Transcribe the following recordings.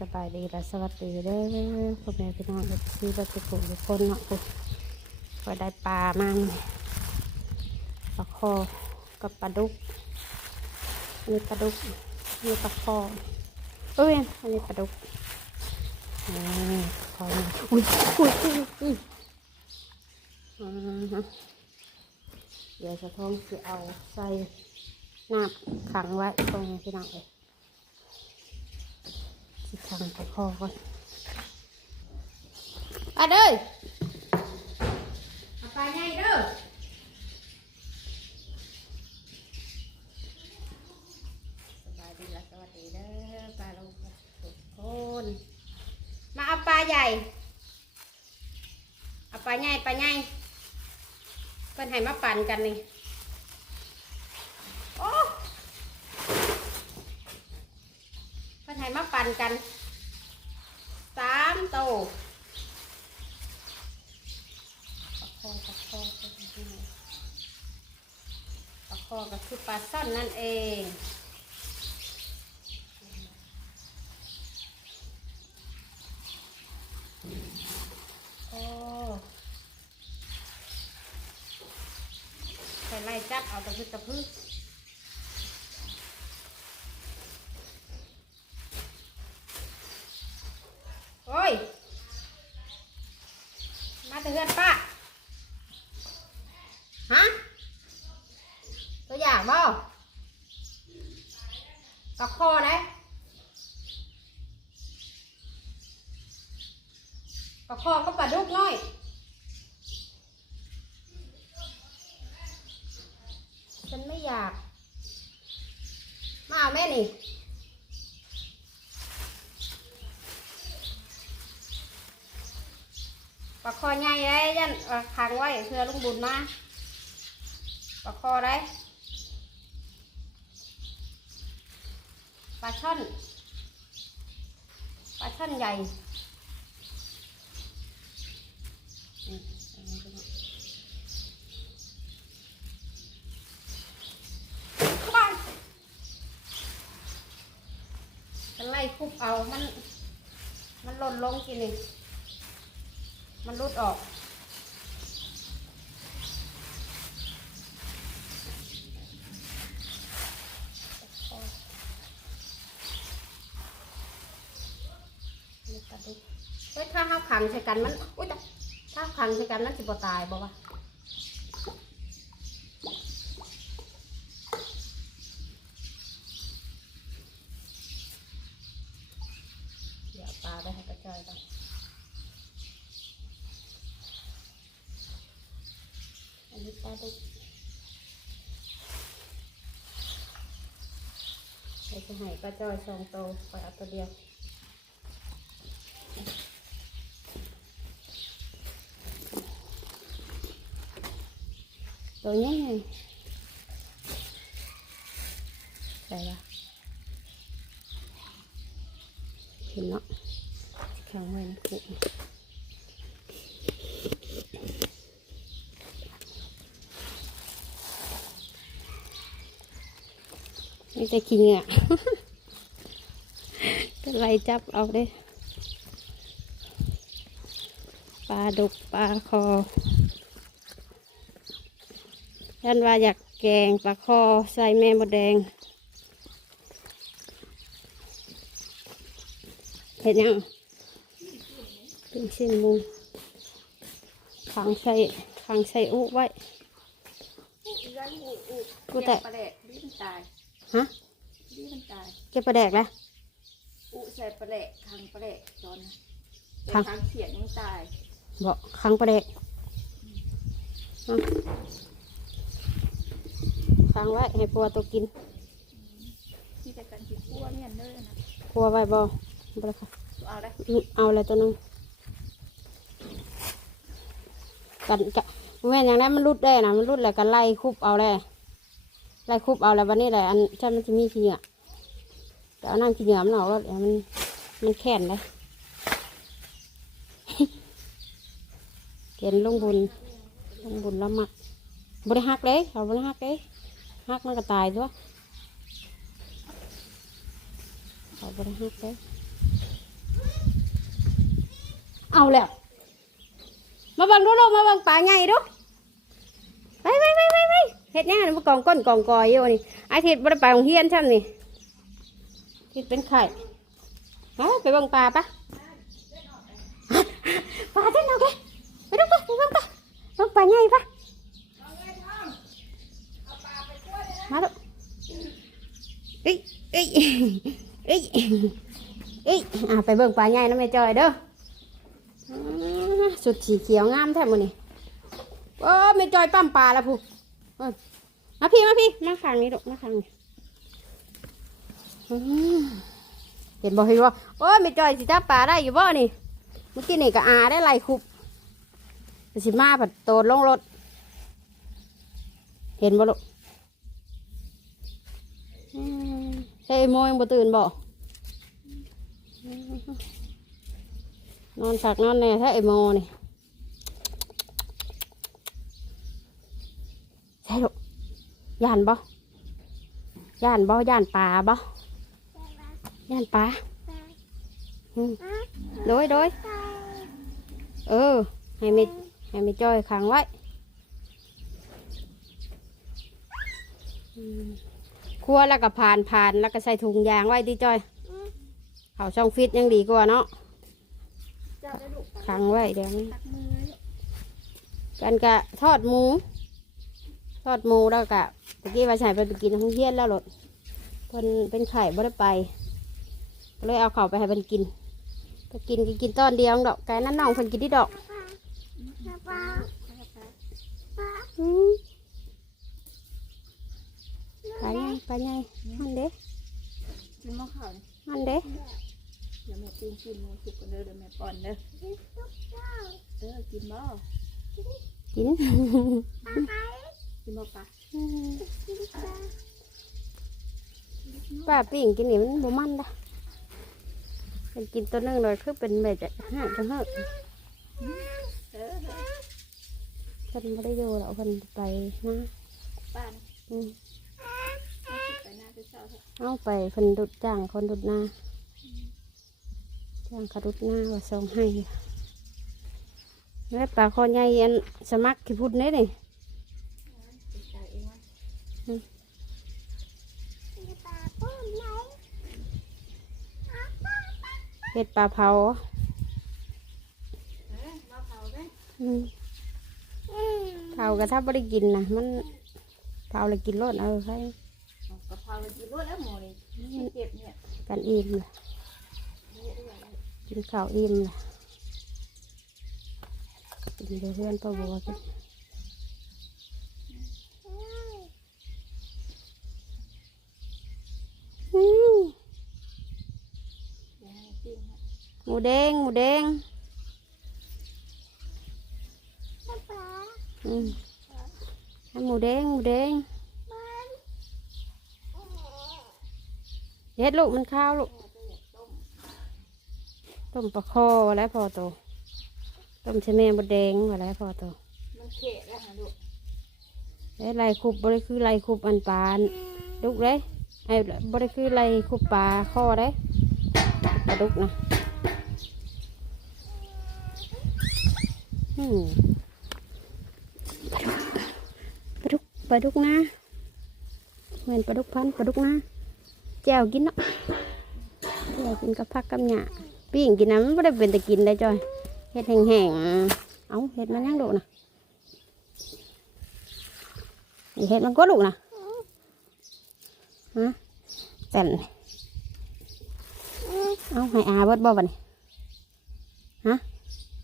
สบายดีและสวัสดีเด้อพ่อแม่พี่น้องที่เราจะปลูกทุกคนเนาะปุ๊บก็ได้ปลามันปลาคอกับปลาดุกอันนี้ปลาดุกอันนี้ปลาคอเอ้ยอันนี้ปลาดุกนี่คอมาอุ้ยอุ้ยอุ้ยอุ้ยเดี๋ยวจะท้องจะเอาใส่น้ำขังไว้ตรงพี่น้องเอ้ ยสิทางไปคอก่อนอะเด้อเอาไปไงเด้อสบายดีและสวัสดีเด้อปลาลงทุกคนมาเอาปลาใหญ่ เอาปลาใหญ่ปลาใหญ่เพิ่นให้มาปั่นกันนี่โอ้ เพิ่ นให้มาปั่นกันสามโตวปลาคอปลาคอปลาคอปลาคอก็คือปลาซ่อนนั่นเองโอ้ใส่ไล่จับเอาตะพึดตะพึด โอ้ย มาแต่เฮือนป้า ฮะ ตัวอย่างบ่ตะคอได้ตะค อก็ปลาดุกน้อยฉันไม่อยาก มาเอาแม่นี่ปลาคอใหญ่ได้ยันเอาขังไว้เพื่อลุงบุญมาปลาคอได้ปลาช่อนปลาช่อนใหญ่อืมเอามาดูหน่อยว้าย จะไล่คุบเอา มัน มันหล่นลงกินนี่มันรุดออก นี่ปลาดุกเฮ้ยถ้าห้าขังใส่กันมัน อุ้ยแต่ถ้าขังใส่กันมันสิบ่ตายบ่วะเดี๋ยวเอาปลาไปให้กระจอยก่อน อันนี้ปลาดุกเดี๋ยวจะจอยสองโตวปลาเอาตัวเดียวตัวนี้ไงใส่ละเห็นเนาะแข้างไว้นะปุ๊มีแต่ขี้เหงื่อก ไล่จับเอาเด้ปลาดุกปลาคอท่านว่าอยากแกงปลาคอใส่แม่มดแดงเห็นยังเป็นเส้นมุงขังใส่ขังใส่อุไว้กูแต่ปลาแดกลิ้นตายฮะลิ้นตายเก็บปลาแดกแล้ว อุใส่ปลาแดกคังปลาแดกตอนนะคัง คังเขียนยังตายบอกขังปลาแดกเอาขังไว้ให้ปัวตัวกินที่แต่กันคิดพัวเนี่ยเนิ่นนะปัวไว้บ่บ่ได้ค่ะเอาได้เอาอะไรตัวหนึงกันกะแม่นอย่างนั้นมันรุดได้นะมันรุดแล้วกันไล่คุบเอาเลยไล่คุบเอาแล้ววันนี้แหละอันใช่มันจะมีขี้เหงื่อแต่ เอาน้ำขี้เหงื่อมันออกแล้วเดี๋ยวมันมันแข็งเลยเห็นลงบุญลงบุญแล้วมักบริหักเลยเขาบริหักเลยหักมันก็ตายด้วยเขาบริหักเลยเอาแล้วมาบังดูลูกมาบังปลาใหญ่ดูไปไปไปไปไปเฮ็ดยังไงมากองก้นกองกอยอยู่นี่ไอาทิตย์บ่ได้ไปโรงเรียนช่ำนี่ิดเป็นไข่เอาไปเบังปลาปะปลาเท่าไหร่ไปดูปะไปบังปะเบังปลาใหญ่ปะมาดูเอ้ยเอ้ยเอ้ยเอ้ยอะไปเบิ่งปลาใหญ่นะแม่จอยเด้อสุดสีเขียวงามแท้หมดนี่โอ้ไม่จอยปั้มปลาแล้วผู้มาพี่มาพี่มาขังนี้ลูมาขังนี้ เห็นบ่เห็นบ่โอ้ยไม่จอยสิจับปลาได้อยู่บ่นี่ เมื่อกี้นี่ก็อาได้ไล่คุบสิมาผัดโตนลงรถ เห็นบ่ลูกอืมใช่โมยังบ่ตื่นบ่นอนสักนอนแน่ถ้าไอโมนี่ใช่ลูกย่านบ่ย่านบ่ย่านปลาบ่ ย่านปลาอืมโดยโดยเออ ให้ไม่ให้ไม่จ้อยขังไว้อืมครัวแล้วก็ผ่านผ่านแล้วก็ใส่ถุงยางไว้ดิจ้อยเขาช่องฟิตยังดีกว่าเนาะเจ้าได้ลูกขังไว้เดี๋ยวนี้ตักมือเลยกันกะทอดหมู ทอดหมูแล้วกะตะกี้ว่าใส่ไปไปกินห้องเฮียนแล้วหลดเพิ่นเป็นไข่บ่ได้ไปก็ เลยเอาเข่าวไปให้เพิ่นกินไปกินก็กินตอนเดียวดอกไก่นั่นน้องเพิ่นกินที่ดอกอืมไปไงไปไงมันเด้กินมะขามมันเด้เดี๋ยวแม่ปีนกินหมูสุกกันเด้อเดี๋ยวแม่ป้อนเด้อเด้อกินบ่กินกินบ่ปะป้าปิ้งกินนี่มันบ่มันละ เป็นกินตัวนึงเลยคือเป็นแบบจะห้าจังห้าเออเพิ่นไม่ได้อยู่หรอกเพิ่นไปนะป้านเอาไปหน้าไปเช้าเถอะเอาไปเพิ่นดุดจ้างคนดุดนาจ้างขดุดนาว่าส่งให้แล้วปลาคอใหญ่อันสมัครขี้พุดนี่นี่จ่ายเองวะ เห็ดปลาเผาเออมาเผาได้อืมเผากระทับไม่ได้กินนะมันเผาเลยกินรสเออใช่เอากะเพราเลยกินรวดแล้วหมูนี่เก็บเนี่ยกันอิ่มล่ะกินข้าวอิ่มล่ะกินเดี๋ยวเพื่อนป้าบัวกินอืม เดี๋ยวให้ปิ้งให้หมูแดง หมูแดงอืมให้หมูแดง หมูแดงเฮ็ดลูกมันข้าวลูก ต้มปลาคอไว้แล้วพอโต ต้มชะเมมดแดงไว้แล้วพอโตมันเขะแล้วหาลูกเอ้ยไรคุบบริคือไรคุบอันปานดุกเลยไอ้บริคือไรคุบปลาคอได้ปลาดุกนะ อืมปลาดุกปลาดุกนะเหมือนปลาดุกพันปลาดุกนะแจวกินเนาะแจวกินกับผักกับหญ้าปิ้งกินนะมันไม่ได้เป็นแต่กินได้จอยเห็ดแห้งๆเอาเห็ดมันยังดุนะเห็ดมันก็ลูกนะฮะแต่นเอาให้อาเบิดบ่บันฮะ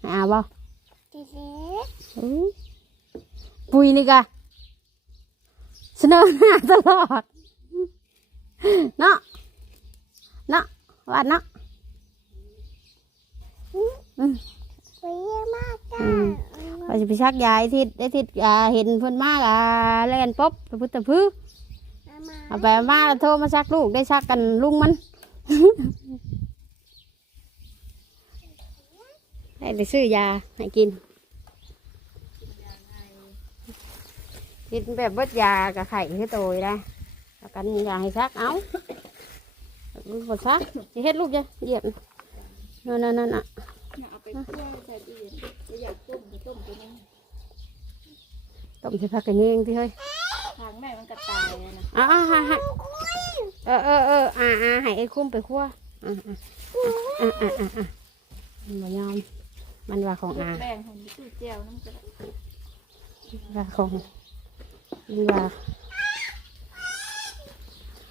ให้อาบ่ ปุยนี่กะเสนอหน้าตลอด เนาะเนาะว่าเนาะอืมอืมว่าจะไปชักยายทิศได้ทิศอ่าเห็นเพิ่นมากอ่าเล่นป๊บพระพุทธพื้เอาไปเอามาแล้วโทรมาชักลูกได้ชักกันลุงมันให้ไปซื้อยาให้กิน กินแบบเบดยากับไข่ที่โตยได้แล้วกันยาให้ชักเอาลูกบดชักสิเฮ็ดลูกจ้ะเหยียบนั่นนั่นนั่นอะน่ะเอาไปคั่วใส่ตู้เย็นไม่อยากต้มก็ต้มตัวนี้ต้มใส่ผักกระเยงที่เฮ้ยทางแม่มันกระตายอะนะอ่าอ่าฮะฮะเออเออเอออ่าอ่าให้ไอ้คุ้มไปคั่วอ่าอ่าอ่าอ่าอ่าอ่ามันบ่ยอมมันว่าของลูอากแป้งของตู้เจียวน้ำกระว่าของมั นว่า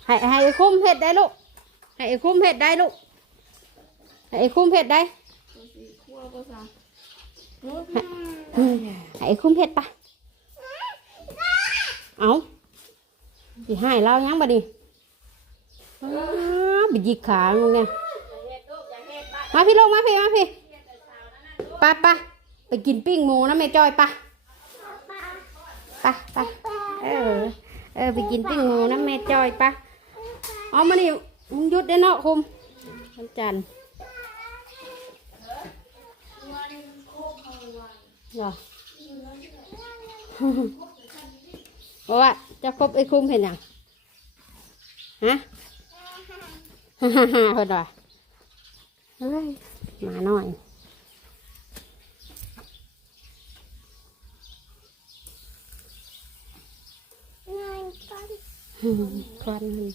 ให้ให้คุ้มเห็ดได้ลูกให้คุ้มเห็ดได้ลูกให้คุ้มเห็ดได้ให้คุ้มเห็ดปะเอาสิให้เรายังบ่ดิอ้าวไปหยิกขามึงเนี่ยมาพี่ลงมาพี่มาพี่ปไปไปกินปิ้งหมูนะแม่จอยปะปไป เออ เออไปกินปิ้งหมูนะแม่จอยปะเอามานี่มึงยุดได้เนาะคุมวันจันทร์เหรอเพราะว่าจะครบไอ้คุมเห็นยังฮะฮ่าฮ่าฮ่าเพิ่นว่าเฮ้ยมาหน่อย ควันมัน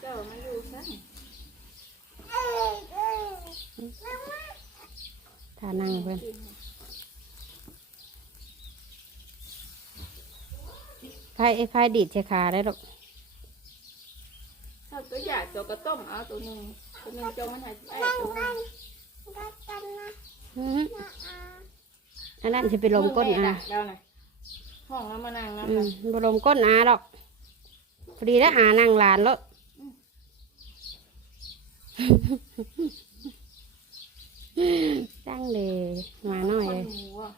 เจ้ามาอยู่ซะท่านั่งเพิ่นใครไอ้ใครดีดเชขาได้หรอกถ้าตัวอยากเจ้าก็ต้มเอาตัวหนึ่งตัวหนึ่งจงมันหายไอ้ตัวหนึ่งอื้อหืออันนั้นจะไปลมก้นอาแล้วนะห้องแล้วมานั่งแล้วอืนะมบลมก้นอาดอก พอดีแล้วอานั่งหลานแล้วตั้งเลยมาหน่อยเลยหมูอะ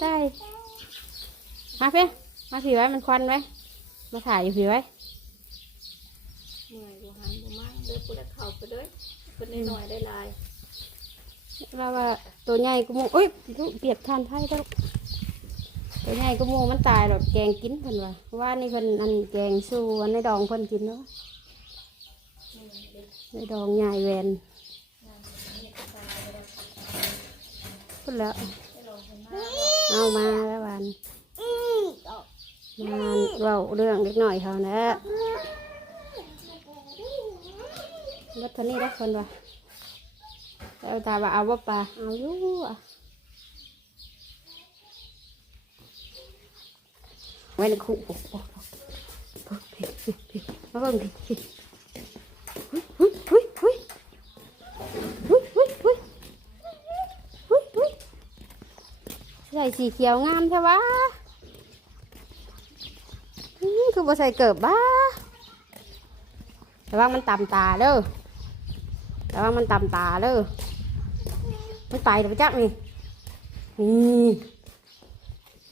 ใส่มาเพี่มาผีไว้มันควันไว้ มาถ่ายอยู่ผีไว้เหนื่อยกว่หันบ่มากเด้อปุ๊บเข่าไปเลยเป็นหน่อยได้ลาย เราว่าตัวใหญ่กูมูอุ้ยเปียกทานไทยแล้วตัวใหญ่กูมูมันตายหรอกแกงกินเพิ่นว่าว่านี่เพิ่นอันแกงสู้อันในดองเพิ่นกินเนาะในดองใหญ่แวนพุ่นแล้วเอามาแล้ววันมาเว้าเรื่องเล็กหน่อยเขานะรถคันนี้รถคนว่า เอาตาว่าเอาว่าปะเอาอยู่ไว้ในคุกมาเบิ่งดิใส่สีเขียวงามใช่ปะคือบ่ใส่เกิบบ้าแต่ว่ามันต่ำตาเด้อต่ว่ามันต่ำตาเด้อ ไปเดี๋ยวจักนี่นี่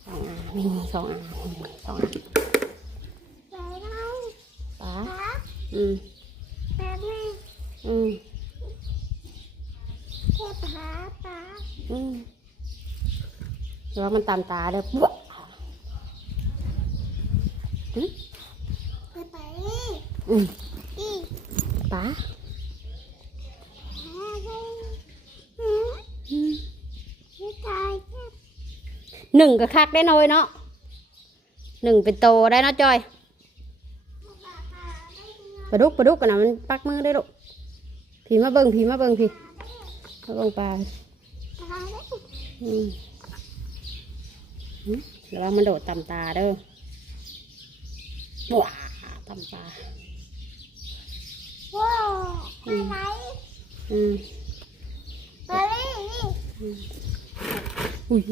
สองอันนี่สองอันนี่สองอันป๋าอืมอืมอืมแต่ว่ามันตามตาเด้อปุ๊บอืมป๋าอืม หนึ่งก็คักได้น้อยเนาะหนึ่งเป็นโตได้เนาะจอยปลาดุกปลาดุกกันนะมันปักมือได้ลูกผีมาเบิ่งผีมาเบิ่งผีมาเบิ่งปลาอืมระวังมันโดดตำตาเด้อว้าตำตาอืมอุ้ยอุ้ยอุ้ยอุ้ย อุ้ยเอ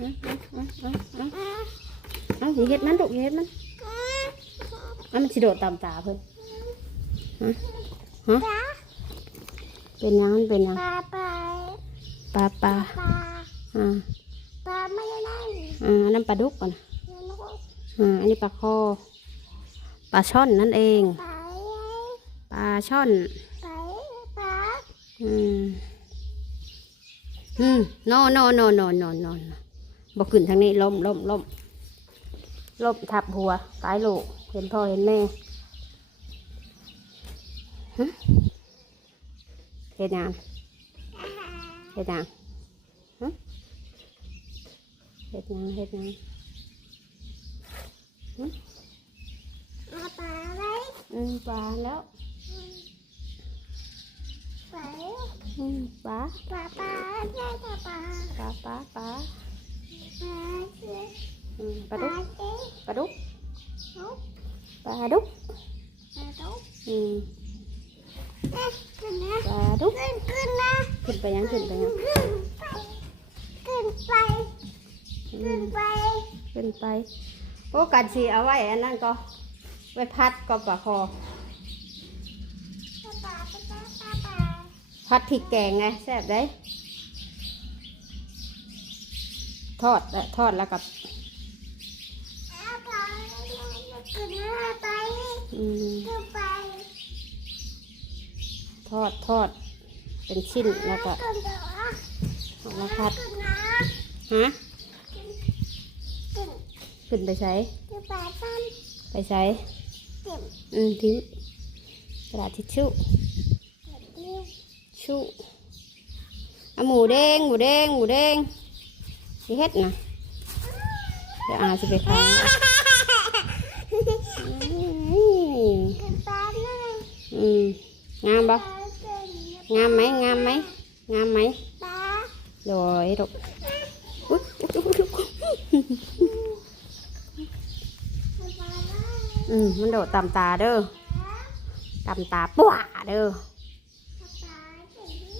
าเอาเอาเอาเอาอย่าเฮ็ดมันลูกอย่าเฮ็ดมันเอามันสิโดดตำตาเพิ่นฮะฮะเป็นหยังมันเป็นหยังปลาปลาอ่าอ่าอันนั้นปลาดุกก่อนนะอ่าอันนี้ปลาคอปลาช่อนนั่นเองปลาช่อน อืมอืม no no no no no no บอกขึ้นทางนี้ล้มล้มล้มลบทับหัวตายลูกเห็นพ่อเห็นแม่หึเห็นยังเห็นยังหึเห็นยังเห็นยังมาปลาไหมอืมปลาแล้ว ปลาอืมปลาปลาปลาใช่ปลาปลาปลาปลาปลาปลาเสืออืมปปลาลาดุกเจ๊ปลาดุกนกปลาดุกปลาดุกอืมเอ๊ะขึ้นนะปลาดุกขึ้นขึ้นนะขึ้นไปยังขึ้นไปยังขึ้นไปขึ้นไปอืขึ้นมไปขึ้นไปโอ้กันสีเอาไว้อันนั้นก็ไว้พัดก็ปลาคอ ผัดพริกแกงไงแซ่บได้ทอดทอดแล้วกับทอดทอดเป็นชิ้นแล้วก็แล้วผัดฮะขึ้นไปใช้ไปใช้อืมทิ้งกระดาษทิชชู่ trụ à, màu đen màu đen màu đen. Thì hết nè. Để à thì phải khám ừ. Ngam bao ngam mấy ngam mấy ngam mấy. Rồi rồi. Ừ, nó đổ tầm tà đưa tầm tà bọa đưa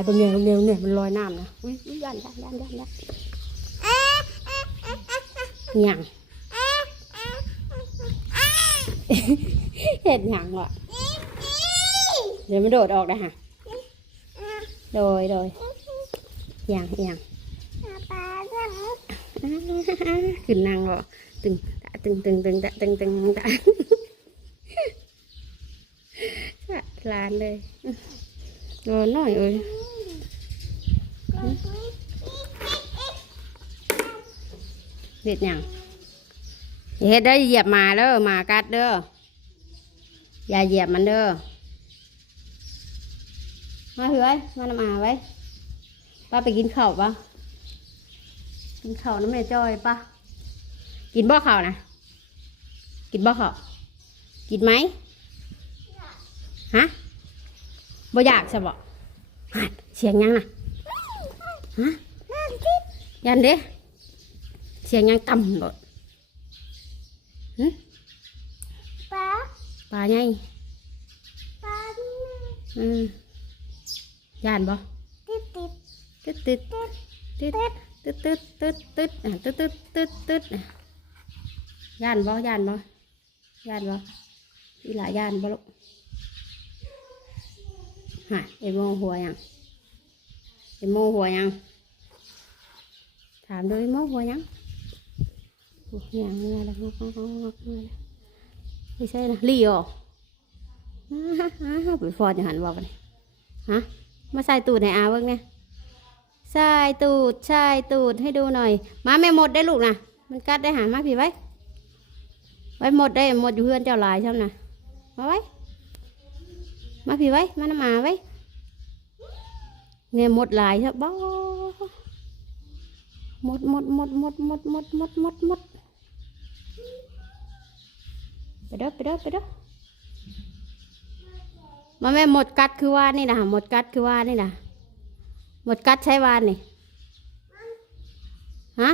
ายเป็นเนี่ยเนี่ยเนี่ยมันลอยน้ำนะอุ้ยอุ๊ยยันยันยันยันยันเอ๊ะเอ๊ะเอ๊ะเอ๊ะเอ๊ะหยั่งเอ๊ะเอ๊ะเอ๊ะเห็ดหยังวะเดี๋ยวมันโดดออกนะฮะโดยโดยหยั่งหยังปลาเรื่งขึ้นนางบ่ตึงตะตึงตึงตึงตะตึงตึงตะลานเลยโดนหน่อยเอ้ย เห็ดยังเห็ดได้เหยียบมาเด้อมากัดเด้ออย่าเหยียบมันเด้อมาเฮ้ยมานำอาไว้ป้าไปกินข้าวปะกินข้าวน้ำแม่จ้อยปะกินบ่อข้าวนะกินบ่อข้าวกินไหมฮะบ่อยากใช่บ่ฮะเสียงยังน่ะ ฮะยันเด้เสียงยังต่ำบ่หึปลาปลาไงปลาอืมย่านบ่ติดติดตึ๊ดตึ๊ดตึ๊ดตึ๊ดตึ๊ดตึ๊ดตึ๊ดอะตึ๊ดตึ๊ดตึ๊ดตึ๊ดอะย่านบ่ย่านบ่ย่านบ่อีหลาย่านบ่ลูกฮะเอ็มโมหัวยัง เอ็มโมหัวยัง ถามดูเอ็มโมหัวยังหัวยังไงล่ะงอกงอกงอกงอกงอกไม่ใช่นะลีโอฮ่าฮ่าฮ่าไปฟอดอย่างหันบอกกันฮะ มาใส่ตูดให้อาเบิ่งเนี่ยใส่ตูดใส่ตูดให้ดูหน่อยมาแม่หมดได้ลูกนะมันกัดได้หามากพี่ไว้ ไว้หมดได้หมดอยู่เพื่อนเจ้าลายใช่ไหมนะมาไว้ มาพี่ไว้ มาน้ำหมาไว้ เนี่ยหมดหลายใช่บ่หมดหมดหมดหมดหมดหมดหมดหมดหมดไปเด้อไปเด้อไปเด้อมาแม่หมดกัดคือว่านี่นะหมดกัดคือว่านี่นะหมดกัดใช้วานนี่ฮะ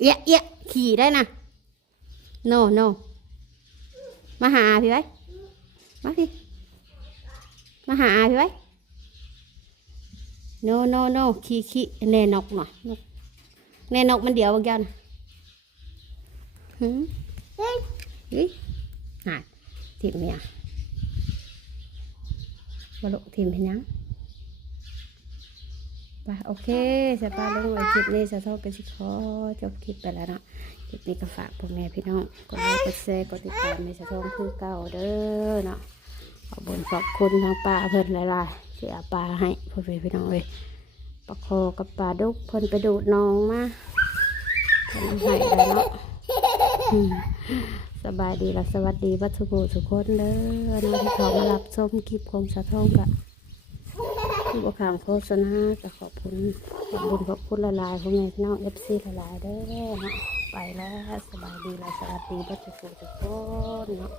เอียเอียขี่ได้นะ no no มาหาพี่ไว้มาพี่มาหาพี่ไว้ no no no ขี่ขี่แน่นกหน่อยแน่นกมันเดียวบางย่างนะหืมเฮ้ยหาดทิมเนี่ยบลุทิมเห็นยังไปโอเคสปาลงไว้คลิปนี้สะท้อกันสิขอจบคลิปไปแล้วเนาะคลิปนี้ก็ฝากพ่อแม่พี่น้องกดไลค์กดแชร์กดติดตามในสะท้อคือเก่าเด้อเนาะขอบคุณขอบคุณทางป้าเพิ่นหลายๆ เสียปลาให้พ่อแม่พี่น้องเลยปลาคอกับปลาดุกเพิ่นไปดูดน้องมาเพิ่นให้แล้วเนาะสบายดีและสวัสดีวัทุกุทุคนเด้อนะที่เขามารับชมคลิปของสะท้องกะที่บขามโฆษณาก็ขอบคุณขอบคุณขอบคุณละลายๆของแม่พี่น้องเอฟซีละลายเด้อนะไปแล้วสบายดีและสวัสดีวัทุกุทุคนเนาะ